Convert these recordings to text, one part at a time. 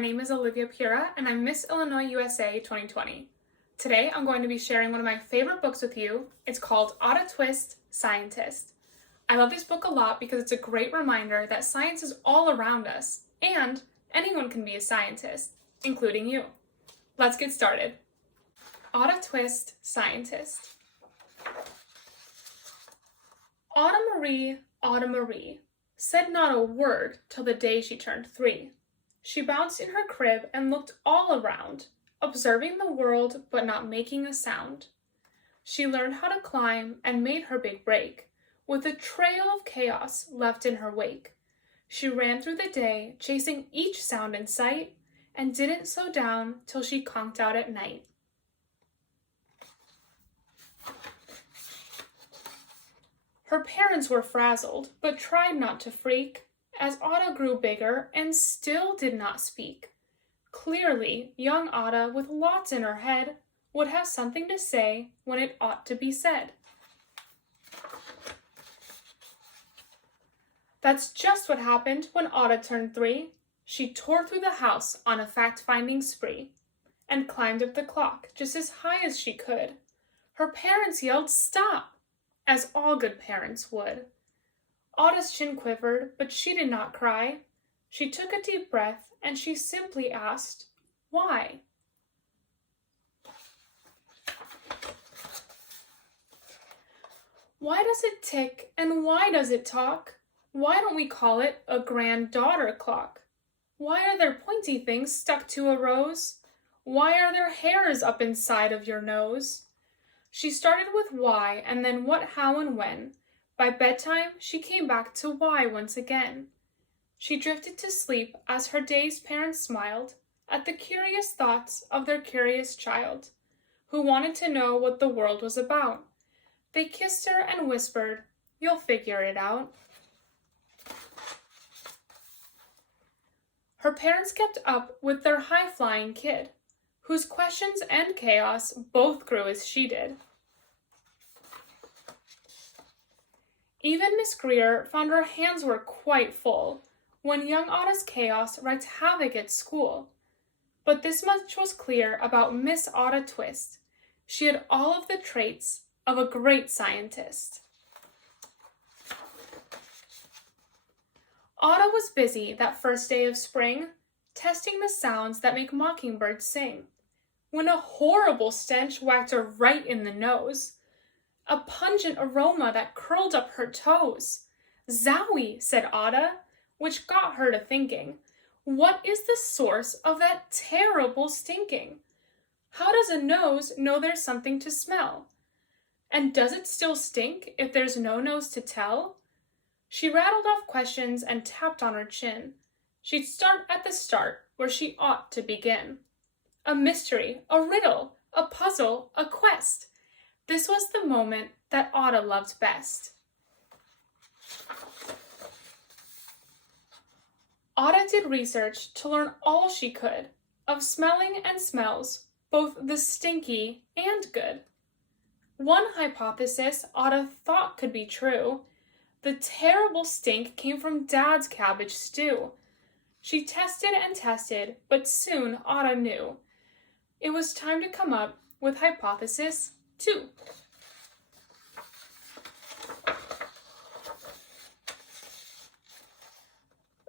name is Olivia Pura, and I'm Miss Illinois USA 2020. Today, I'm going to be sharing one of my favorite books with you. It's called Otta Twist, Scientist. I love this book a lot because it's a great reminder that science is all around us, and anyone can be a scientist, including you. Let's get started. Otta Twist, Scientist. Autumn Marie, said not a word till the day she turned 3. She bounced in her crib and looked all around, observing the world but not making a sound. She learned how to climb and made her big break, with a trail of chaos left in her wake. She ran through the day, chasing each sound in sight, and didn't slow down till she conked out at night. Her parents were frazzled, but tried not to freak, as Otta grew bigger and still did not speak. Clearly, young Otta, with lots in her head, would have something to say when it ought to be said. That's just what happened when Otta turned 3. She tore through the house on a fact-finding spree, and climbed up the clock just as high as she could. Her parents yelled, "Stop!" as all good parents would. Otta's chin quivered, but she did not cry. She took a deep breath, and she simply asked, "Why?" Why does it tick, and why does it talk? Why don't we call it a granddaughter clock? Why are there pointy things stuck to a rose? Why are there hairs up inside of your nose? She started with why, and then what, how, and when. By bedtime, she came back to why once again. She drifted to sleep as her dazed parents smiled at the curious thoughts of their curious child, who wanted to know what the world was about. They kissed her and whispered, "You'll figure it out." Her parents kept up with their high-flying kid, whose questions and chaos both grew as she did. Even Miss Greer found her hands were quite full when young Otta's chaos wreaked havoc at school. But this much was clear about Miss Otta Twist. She had all of the traits of a great scientist. Otta was busy that first day of spring, testing the sounds that make mockingbirds sing, when a horrible stench whacked her right in the nose. A pungent aroma that curled up her toes. "Zowie," said Otta, which got her to thinking, what is the source of that terrible stinking? How does a nose know there's something to smell? And does it still stink if there's no nose to tell? She rattled off questions and tapped on her chin. She'd start at the start, where she ought to begin. A mystery, a riddle, a puzzle, a quest. This was the moment that Otta loved best. Otta did research to learn all she could of smelling and smells, both the stinky and good. One hypothesis Otta thought could be true. The terrible stink came from Dad's cabbage stew. She tested and tested, but soon Otta knew it was time to come up with hypothesis 2.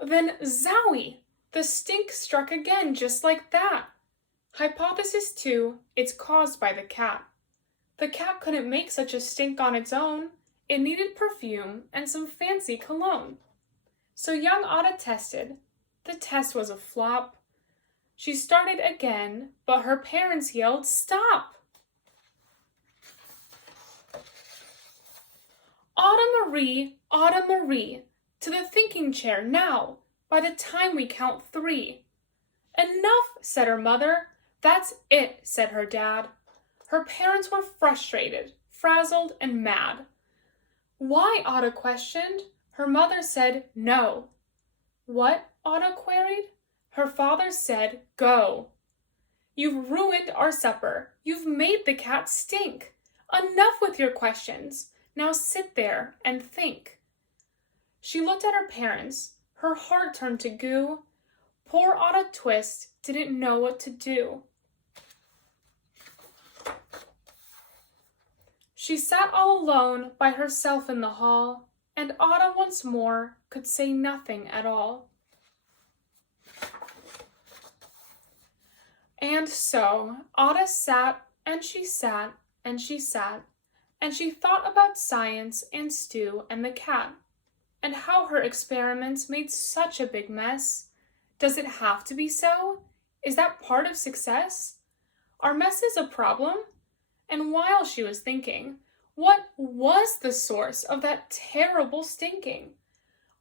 Then zowie! The stink struck again just like that. Hypothesis 2, it's caused by the cat. The cat couldn't make such a stink on its own. It needed perfume and some fancy cologne. So young Otta tested. The test was a flop. She started again, but her parents yelled, "Stop!" Autumn Marie, to the thinking chair now, by the time we count 3. "Enough," said her mother. "That's it," said her dad. Her parents were frustrated, frazzled, and mad. "Why?" Otta questioned. Her mother said, "No." "What?" Otta queried. Her father said, "Go. You've ruined our supper. You've made the cat stink. Enough with your questions. Now sit there and think." She looked at her parents. Her heart turned to goo. Poor Otta Twist didn't know what to do. She sat all alone by herself in the hall, and Otta once more could say nothing at all. And so Otta sat, and she sat, and she sat, and she thought about science and Stu and the cat, and how her experiments made such a big mess. Does it have to be so? Is that part of success? Are messes a problem? And while she was thinking, what was the source of that terrible stinking?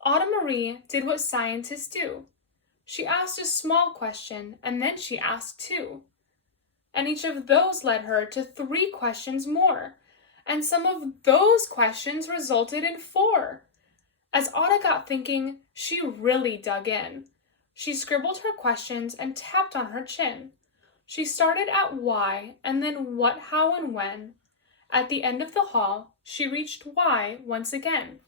Autumn Marie did what scientists do. She asked a small question, and then she asked two. And each of those led her to 3 questions more, and some of those questions resulted in 4. As Otta got thinking, she really dug in. She scribbled her questions and tapped on her chin. She started at why, and then what, how, and when. At the end of the hall, she reached why once again.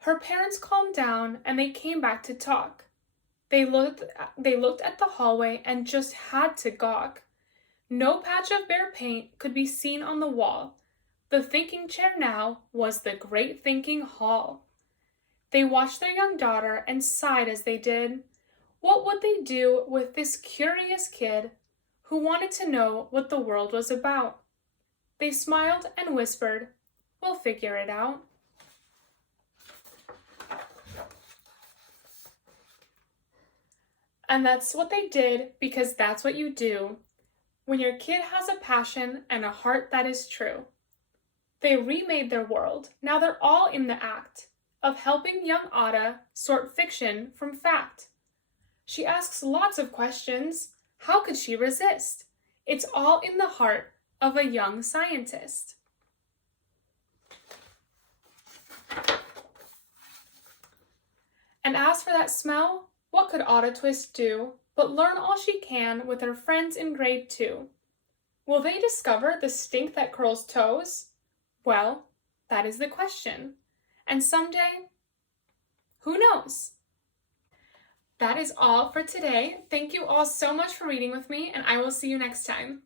Her parents calmed down and they came back to talk. They looked at the hallway and just had to gawk. No patch of bare paint could be seen on the wall. The thinking chair now was the great thinking hall. They watched their young daughter and sighed as they did. What would they do with this curious kid who wanted to know what the world was about? They smiled and whispered, "We'll figure it out." And that's what they did, because that's what you do when your kid has a passion and a heart that is true. They remade their world. Now they're all in the act of helping young Otta sort fiction from fact. She asks lots of questions. How could she resist? It's all in the heart of a young scientist. And as for that smell, what could Otta Twist do but learn all she can with her friends in grade 2? Will they discover the stink that curls toes? Well, that is the question. And someday, who knows? That is all for today. Thank you all so much for reading with me, and I will see you next time.